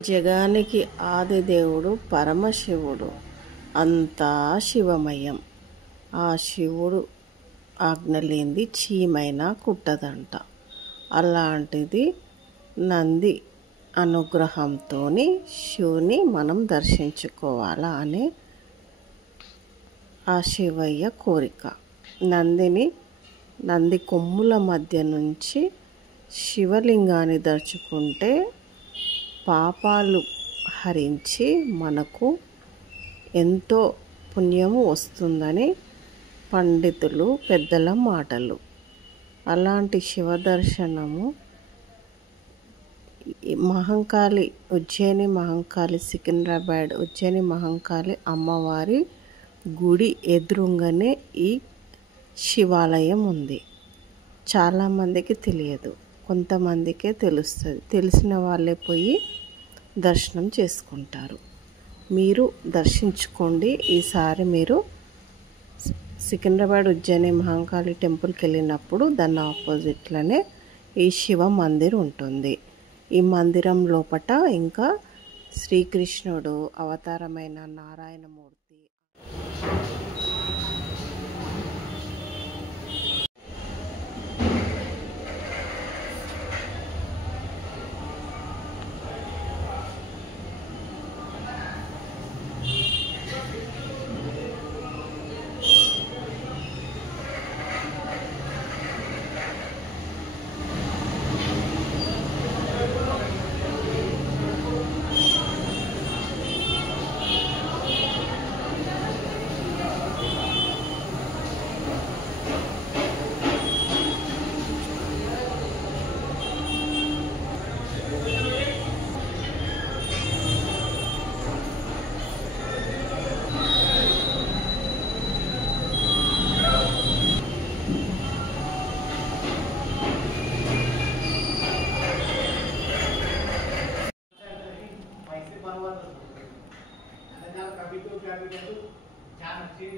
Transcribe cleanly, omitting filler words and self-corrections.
జగానికి ఆదిదేవుడు పరమశివుడు. అంతా శివమయం. ఆ శివుడు ఆజ్ఞలేంది చీమైనా కుట్టదంట. అలాంటిది నంది అనుగ్రహంతో శివుని మనం దర్శించుకోవాలా అనే ఆ శివయ్య కోరిక. నంది కొమ్ముల మధ్య నుంచి శివలింగాన్ని దర్శించుకుంటే పాపాలు హరించి మనకు ఎంతో పుణ్యము వస్తుందని పండితులు పెద్దల మాటలు. అలాంటి శివ దర్శనము మహంకాళి ఉజ్జయిని మహంకాళి సికింద్రాబాద్ ఉజ్జయిని మహంకాళి అమ్మవారి గుడి ఎదురుగానే ఈ శివాలయం ఉంది. చాలామందికి తెలియదు, కొంతమందికే తెలుస్తుంది. తెలిసిన వాళ్ళే పోయి దర్శనం చేసుకుంటారు. మీరు దర్శించుకోండి. ఈసారి మీరు సికింద్రాబాద్ ఉజ్జయిని మహంకాళి టెంపుల్కి వెళ్ళినప్పుడు దాని ఆపోజిట్లోనే ఈ శివ మందిర్ ఉంటుంది. ఈ మందిరం లోపట ఇంకా శ్రీకృష్ణుడు అవతారమైన నారాయణమూర్తి कभी तो क्या भी करूँ क्या चीज